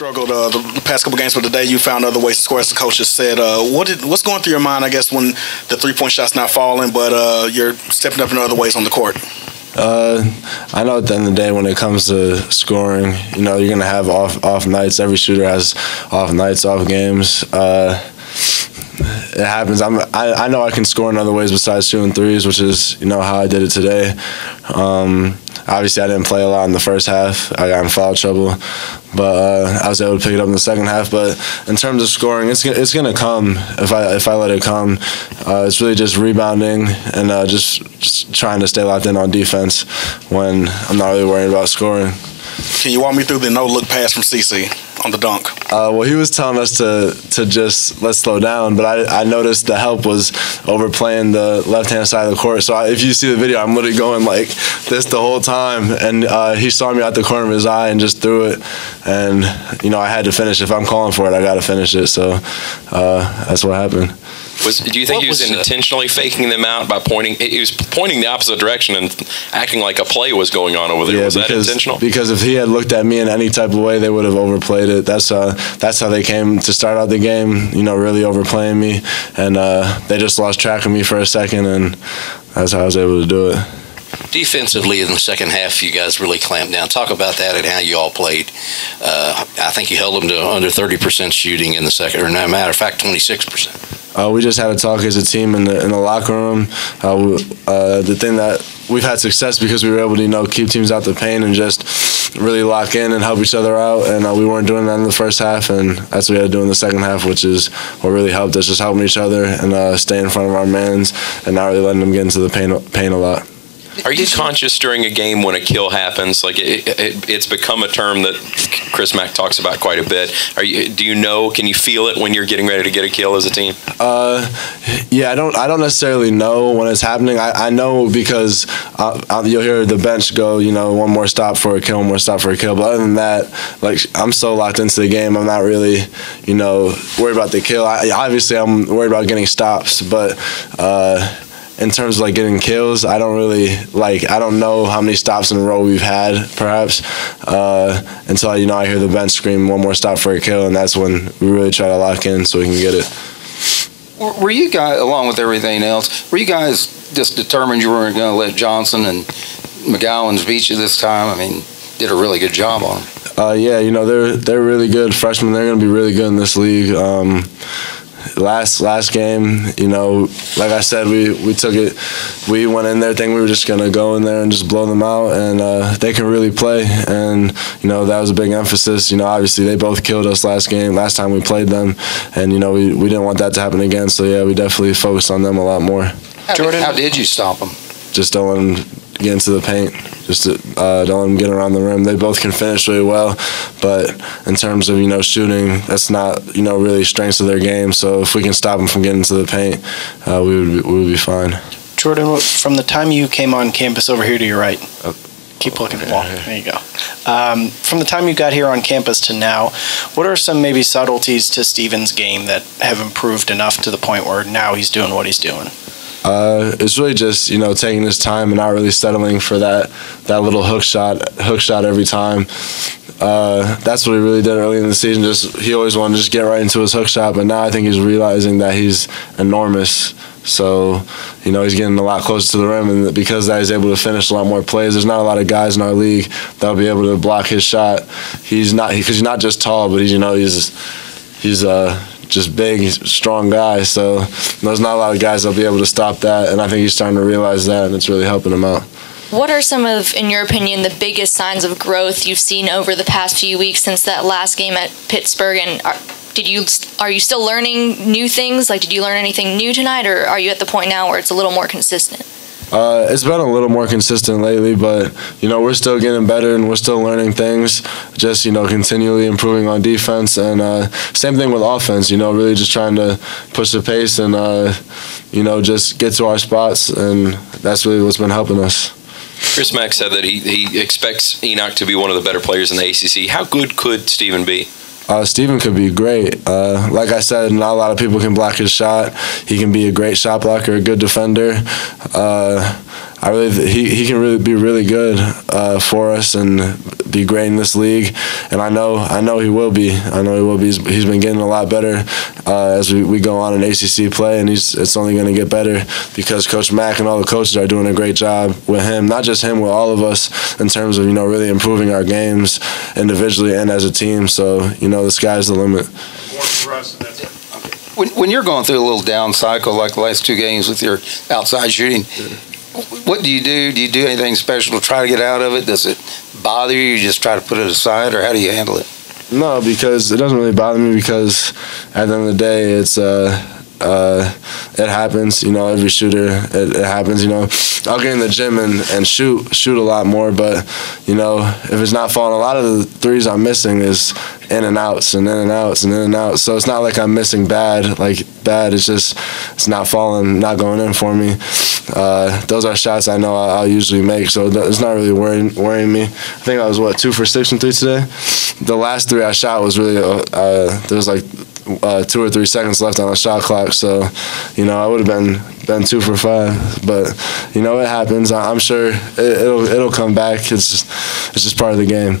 struggled the past couple games, but today you found other ways to score, as the coach just said. What's going through your mind, I guess, when the three-point shot's not falling, but you're stepping up in other ways on the court? I know at the end of the day when it comes to scoring, you're going to have off nights. Every shooter has off nights, off games. It happens. I know I can score in other ways besides shooting threes, which is, how I did it today. Obviously, I didn't play a lot in the first half. I got in foul trouble, but I was able to pick it up in the second half. But in terms of scoring, it's going to come if I let it come. It's really just rebounding and just trying to stay locked in on defense when I'm not really worried about scoring. Can you walk me through the no-look pass from CeCe on the dunk? Well, he was telling us to just let's slow down, but I noticed the help was overplaying the left-hand side of the court. So if you see the video, I'm literally going like this the whole time, and he saw me out the corner of his eye and just threw it. And, I had to finish. If I'm calling for it, I got to finish it. So that's what happened. Do you think he was intentionally faking them out by pointing? He was pointing the opposite direction and acting like a play was going on over there. Yeah, was that intentional? Because if he had looked at me in any type of way, they would have overplayed it. That's how they came to start out the game. Really overplaying me, and they just lost track of me for a second, and that's how I was able to do it. Defensively, in the second half, you guys really clamped down. Talk about that and how you all played. I think you held them to under 30% shooting in the second, or no matter of fact, 26%. We just had a talk as a team in the locker room. The thing that we've had success because we were able to keep teams out the paint and just really lock in and help each other out. And we weren't doing that in the first half, and that's what we had to do in the second half, which is what really helped us, just helping each other and stay in front of our mans and not really letting them get into the paint a lot. Are you conscious during a game when a kill happens? Like it's become a term that Chris Mack talks about quite a bit. Can you feel it when you're getting ready to get a kill as a team? Yeah, I don't necessarily know when it's happening. I know because you'll hear the bench go, one more stop for a kill, one more stop for a kill. But other than that, I'm so locked into the game, I'm not really, worried about the kill. Obviously, I'm worried about getting stops, but in terms of getting kills, I don't really I don't know how many stops in a row we've had, perhaps, until I hear the bench scream one more stop for a kill, and that's when we really try to lock in so we can get it. Were you guys, along with everything else, were you guys just determined you weren't going to let Johnson and McGowan's beat you this time? I mean, did a really good job on them. Yeah, they're really good freshmen. They're going to be really good in this league. Last game, like I said, we took it. We went in there thinking we were just going to go in there and just blow them out, and they can really play. And, that was a big emphasis. Obviously they both killed us last time we played them, and, we didn't want that to happen again. So, yeah, we definitely focused on them a lot more. Jordan, how did you stop them? Just don't let them get into the paint. Just don't let them get around the rim. They both can finish really well, but in terms of shooting, that's not really strengths of their game. So if we can stop them from getting into the paint, we would be fine. Jordan, from the time you came on campus over here to your right, keep looking at the wall. There you go. From the time you got here on campus to now, what are some maybe subtleties to Steven's game that have improved enough to the point where now he's doing what he's doing? It's really just taking his time and not really settling for that little hook shot every time. That's what he really did early in the season. He always wanted to just get right into his hook shot, but now I think he's realizing that he's enormous. So he's getting a lot closer to the rim, and because of that, he's able to finish a lot more plays. There's not a lot of guys in our league that'll be able to block his shot. He's not just tall, but he's just big, he's a strong guy, so there's not a lot of guys that'll be able to stop that, and I think he's starting to realize that, and it's really helping him out. What are some of, in your opinion, the biggest signs of growth you've seen over the past few weeks since that last game at Pittsburgh, and are you still learning new things? Did you learn anything new tonight, or are you at the point now where it's a little more consistent? It's been a little more consistent lately, but, we're still getting better and we're still learning things, just, continually improving on defense. And same thing with offense, really just trying to push the pace and, just get to our spots. And that's really what's been helping us. Chris Mack said that he expects Enoch to be one of the better players in the ACC. How good could Steven be? Steven could be great. Like I said, not a lot of people can block his shot. He can be a great shot blocker, a good defender. he can really be really good for us and be great in this league, and I know he will be. He's been getting a lot better as we go on in ACC play, and it's only going to get better because Coach Mack and all the coaches are doing a great job with him. Not just him, with all of us in terms of really improving our games individually and as a team. So the sky's the limit. When you're going through a little down cycle like the last 2 games with your outside shooting, what do you do? Do you do anything special to try to get out of it? Does it bother you? You just try to put it aside, or how do you handle it? No, because it doesn't really bother me, because at the end of the day, it's it happens. Every shooter, it happens. I'll get in the gym and shoot a lot more, but if it's not falling, a lot of the threes I'm missing is in and outs and in and outs and in and outs. So it's not like I'm missing bad. It's just it's not falling, not going in for me. Those are shots I know I'll usually make, so it's not really worrying me. I think I was 2 for 6 from 3 today. The last 3 I shot was really there was 2 or 3 seconds left on the shot clock, so I would have been 2 for 5. But it happens. I'm sure it'll come back. It's just part of the game.